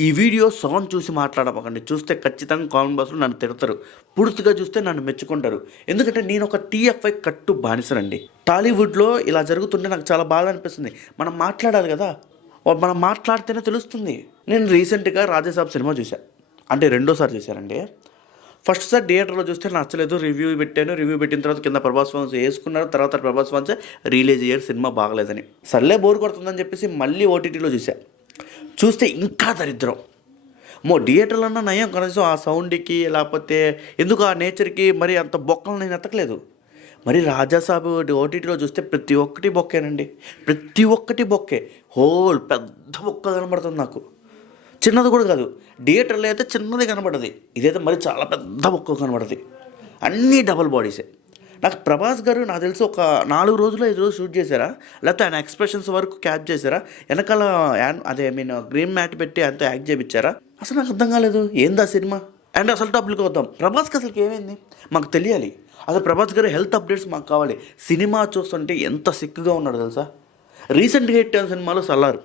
ఈ video song చూసి మాట్లాడమకండి. చూస్తే ఖచ్చితంగా కామెంట్ బాక్స్‌లో నన్ను తిడతారు. పూర్తిగా చూస్తే నన్ను మెచ్చుకుంటారు. ఎందుకంటే నేను ఒక టీఎఫ్ఐ కట్టు బానిసనండి. టాలీవుడ్‌లో ఇలా జరుగుతుంటే నాకు చాలా బాధ అనిపిస్తుంది. మనం మాట్లాడాలి కదా! మనం మాట్లాడితేనే తెలుస్తుంది. నేను రీసెంట్‌గా 'రాజాసాబ్' సినిమా చూసా. అంటే రెండోసారి చూసానండి. ఫస్ట్ సారి థియేటర్‌లో చూస్తే నచ్చలేదు. రివ్యూ పెట్టాను. రివ్యూ పెట్టిన తర్వాత కింద ప్రభాస్ ఫాన్స్ ఏసుకున్నారు. తర్వాత ప్రభాస్ ఫాన్సే రిలీజ్ అయ్యారు సినిమా బాగలేదని. సర్లే బోర్ కొడుతుందని చెప్పేసి మళ్ళీ ఓటీటీలో చూసా. చూస్తే ఇంకా దరిద్రం. థియేటర్‌లో అన్నా నయం కనీసం ఆ సౌండ్‌కి లేకపోతే ఎందుకు ఆ నేచర్‌కి మరి అంత బొక్కలు నేను ఎతకలేదు. మరి 'రాజాసాబ్' ఓటీటీలో చూస్తే ప్రతి ఒక్కటి బొక్కేనండి. ప్రతి ఒక్కటి బొక్కే. హోల్ పెద్ద బొక్క కనబడుతుంది నాకు. చిన్నది కూడా కాదు. థియేటర్‌లో అయితే చిన్నది కనబడది. ఇదైతే మరి చాలా పెద్ద బొక్క కనబడది. అన్నీ డబుల్ బాడీసే. నాకు 'ప్రభాస్' గారు నాకు తెలిసి ఒక 4 రోజులో, 5 రోజులు షూట్ చేశారా? లేకపోతే ఆయన ఎక్స్‌ప్రెషన్స్ వరకు క్యాచ్ చేశారా? ఎనకాల గ్రీన్ మ్యాట్ పెట్టి ఆయనతో యాక్ట్ చేపిచ్చారా? అసలు నాకు అర్థం కాలేదు. ఏందా సినిమా? అండ్ అసలు టాపిక్‌కి వద్దాం. 'ప్రభాస్‌కి అసలుకి ఏమైంది? మాకు తెలియాలి. అసలు 'ప్రభాస్' గారి హెల్త్ అప్డేట్స్ మాకు కావాలి. సినిమా చూస్తుంటే ఎంత సిక్‌గా ఉన్నాడో తెలుసా? రీసెంట్‌గా హిట్ అయిన సినిమాలో 'సలార్'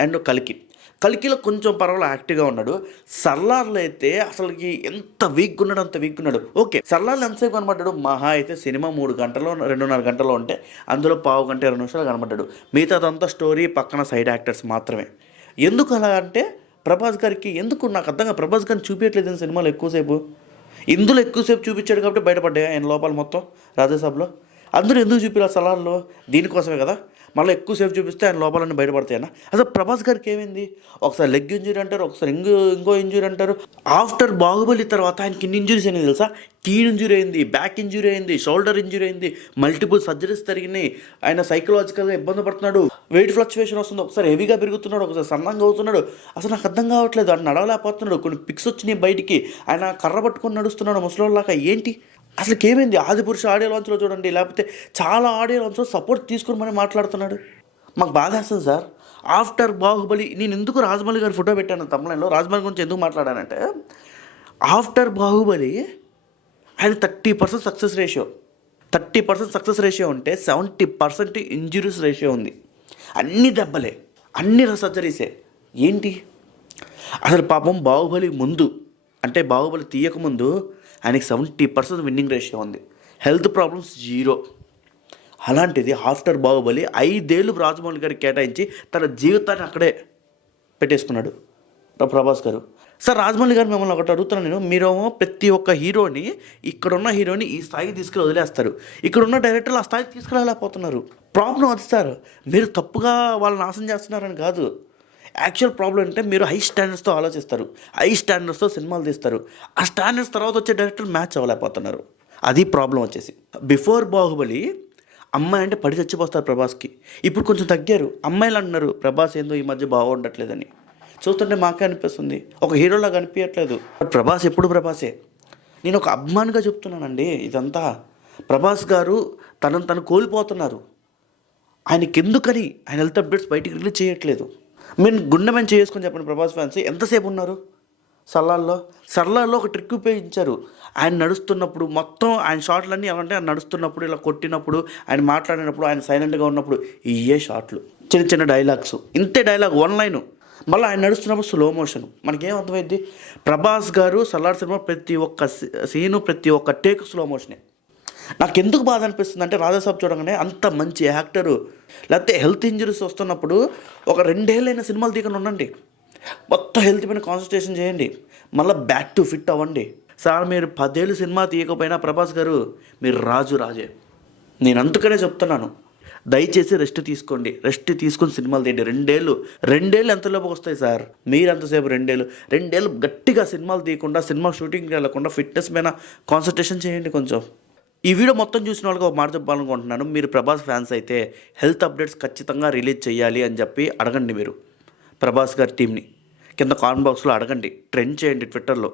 అండ్ 'కల్కి'. 'కల్కి'లో కొంచెం పర్వాలేదు యాక్టివ్‌గా ఉన్నాడు. 'సర్లార్‌లో' అయితే అసలుకి ఎంత వీక్‌గా ఉన్నాడో అంత వీక్‌గా ఉన్నాడు. ఓకే. 'సర్లార్‌లో' ఎంతసేపు కనపడ్డాడు? మహా అయితే సినిమా 3 గంటలో, 2:30 గంటలో ఉంటే అందులో పావు గంట, 20 నిమిషాలు కనపడ్డాడు. మిగతాదంతా స్టోరీ పక్కన సైడ్ యాక్టర్స్ మాత్రమే. ఎందుకు అలా అంటే 'ప్రభాస్' గారికి ఎందుకు నాకు అర్థం కాదు. 'ప్రభాస్' గారిని చూపియట్లేదు సినిమాలో ఎక్కువసేపు. ఇందులో ఎక్కువసేపు చూపించాడు కాబట్టి బయటపడ్డాయి ఆయన లోపాలు మొత్తం 'రాజాసాబ్‌లో'. అందులో ఎందుకు చూపియాలి 'సలార్‌లో'? దీనికోసమే కదా! మళ్ళీ ఎక్కువసేపు చూపిస్తే ఆయన లోపాలన్నీ బయటపడతాయన్నా? అసలు 'ప్రభాస్' గారికి ఏమైంది? ఒకసారి లెగ్ ఇంజ్యూరీ అంటారు, ఒకసారి ఇంకో ఇంజ్యూరీ అంటారు. ఆఫ్టర్ 'బాహుబలి' తర్వాత ఆయనకి ఇన్ని ఇంజ్యూరీస్ అయినాయి తెలుసా? కీ ఇంజ్యూరీ అయింది, బ్యాక్ ఇంజ్యూరీ అయింది, షోల్డర్ ఇంజ్యూరీ అయింది, మల్టిపుల్ సర్జరీస్ జరిగినాయి. ఆయన సైకలాజికల్‌గా ఇబ్బంది పడుతున్నాడు. వెయిట్ ఫ్లక్చువేషన్ వస్తుంది. ఒకసారి హెవీగా పెరుగుతున్నాడు, ఒకసారి సన్నంగా అవుతున్నాడు. అసలు నాకు అర్థం కావట్లేదు. ఆయన నడవలేకపోతున్నాడు. కొన్ని పిక్స్ వచ్చినాయి బయటికి. ఆయన కర్ర పట్టుకొని నడుస్తున్నాడు ముసలోళ్ళలాగా. ఏంటి? అసలుకి ఏమైంది? 'ఆదిపురుష్' ఆడియో లాంచ్‌లో చూడండి, లేకపోతే చాలా ఆడియో లాంచ్‌లో సపోర్ట్ తీసుకొని మరి మాట్లాడుతున్నాడు. మాకు బాధేస్తుంది సార్. ఆఫ్టర్ 'బాహుబలి' నేను ఎందుకు రాజమౌళి గారి ఫోటో పెట్టాను తమ్ముళ్ళలో. రాజమౌళి గురించి ఎందుకు మాట్లాడానంటే, ఆఫ్టర్ 'బాహుబలి' ఆయన 30% సక్సెస్ రేషియో. 30% సక్సెస్ రేషియో ఉంటే 70% ఇంజ్యూరీస్ రేషియో ఉంది. అన్ని దెబ్బలే, అన్ని సర్జరీసే. ఏంటి? అసలు పాపం 'బాహుబలి' ముందు అంటే 'బాహుబలి' తీయకముందు ఆయనకి 70% విన్నింగ్ రేషియో ఉంది. Health problems 0. అలాంటిది ఆఫ్టర్ 'బాహుబలి' 5 ఏళ్ళు రాజమౌళి గారికి కేటాయించి తన జీవితాన్ని అక్కడే పెట్టేసుకున్నాడు 'ప్రభాస్' గారు. సార్ రాజమౌళి గారు మిమ్మల్ని ఒకటి అడుగుతున్నాను నేను. మీరేమో ప్రతి ఒక్క హీరోని, ఇక్కడున్న హీరోని ఈ స్థాయికి తీసుకెళ్ళి వదిలేస్తారు. ఇక్కడున్న డైరెక్టర్లు ఆ స్థాయికి తీసుకెళ్ళలేకపోతున్నారు. ప్రాబ్లం అది సార్. మీరు తప్పుగా వాళ్ళని నాశనం చేస్తున్నారని కాదు. యాక్చువల్ ప్రాబ్లం అంటే మీరు హై స్టాండర్డ్స్తో ఆలోచిస్తారు. హై స్టాండర్డ్స్తో సినిమాలు తీస్తారు. ఆ స్టాండర్డ్స్ తర్వాత వచ్చే డైరెక్టర్లు మ్యాచ్ అవ్వలేకపోతున్నారు. అది ప్రాబ్లం వచ్చేసి. బిఫోర్ 'బాహుబలి' అమ్మాయి అంటే పడి చచ్చిపోస్తారు ప్రభాస్‌కి. ఇప్పుడు కొంచెం తగ్గారు. అమ్మాయిలు అంటున్నారు ప్రభాస్ ఏందో ఈ మధ్య బాగుండట్లేదని. చూస్తుంటే మాకే అనిపిస్తుంది. ఒక హీరోలాగా అనిపించట్లేదు. బట్ ప్రభాస్ ఎప్పుడు ప్రభాసే. నేను ఒక అభిమానిగా చెప్తున్నానండి ఇదంతా. ప్రభాస్ గారు తనను తను కోల్పోతున్నారు. ఆయనకెందుకని ఆయన హెల్త్ అప్డేట్స్ బయటికి రిలీజ్ చేయట్లేదు. మీరు గుండె మీద చేసుకొని చెప్పండి ప్రభాస్ ఫ్యాన్స్ ఎంతసేపు ఉన్నారు 'సర్లార్‌లో' ఒక ట్రిక్ ఉపయోగించారు. ఆయన నడుస్తున్నప్పుడు మొత్తం ఆయన షాట్లన్నీ ఎలా అంటే ఆయన నడుస్తున్నప్పుడు, ఇలా కొట్టినప్పుడు, ఆయన మాట్లాడినప్పుడు, ఆయన సైలెంట్‌గా ఉన్నప్పుడు ఇయ్యే షాట్లు. చిన్న చిన్న డైలాగ్స్. ఇంతే డైలాగ్ వన్ లైను. మళ్ళీ ఆయన నడుస్తున్నప్పుడు స్లో మోషన్. మనకేం అర్థమైద్ది? ప్రభాస్ గారు 'సలార్' సినిమా ప్రతి ఒక్క సీను, ప్రతి ఒక్క టేక్ స్లో మోషనే. నాకెందుకు బాధ అనిపిస్తుంది అంటే 'రాజాసాబ్' చూడగానే అంత మంచి యాక్టరు, లేకపోతే హెల్త్ ఇంజరీస్ వస్తున్నప్పుడు ఒక 2 ఏళ్ళైన సినిమాలు తీయకుండా ఉండండి. మొత్తం హెల్త్ మీద కాన్సన్ట్రేషన్ చేయండి. మళ్ళీ బ్యాక్ టు ఫిట్ అవ్వండి. సార్ మీరు 10 ఏళ్ళు సినిమా తీయకపోయినా 'ప్రభాస్' గారు మీరు రాజే. నేను అందుకనే చెప్తున్నాను. దయచేసి రెస్ట్ తీసుకోండి. రెస్ట్ తీసుకొని సినిమాలు తీయండి. 2 ఏళ్ళు ఎంతలోపు వస్తాయి సార్? మీరు ఎంతసేపు 2 ఏళ్ళు? 2 ఏళ్ళు గట్టిగా సినిమాలు తీయకుండా, సినిమా షూటింగ్కి వెళ్ళకుండా ఫిట్నెస్ మీద కాన్సన్ట్రేషన్ చేయండి కొంచెం. ఈ వీడియో మొత్తం చూసిన వాళ్ళకి ఒక మాట చెప్పాలనుకుంటున్నాను. మీరు 'ప్రభాస్' ఫ్యాన్స్ అయితే హెల్త్ అప్డేట్స్ ఖచ్చితంగా రిలీజ్ చేయాలి అని చెప్పి అడగండి మీరు 'ప్రభాస్' గారి టీమ్‌ని. కింద కామెంట్ బాక్స్‌లో అడగండి. ట్రెండ్ చేయండి ట్విట్టర్‌లో.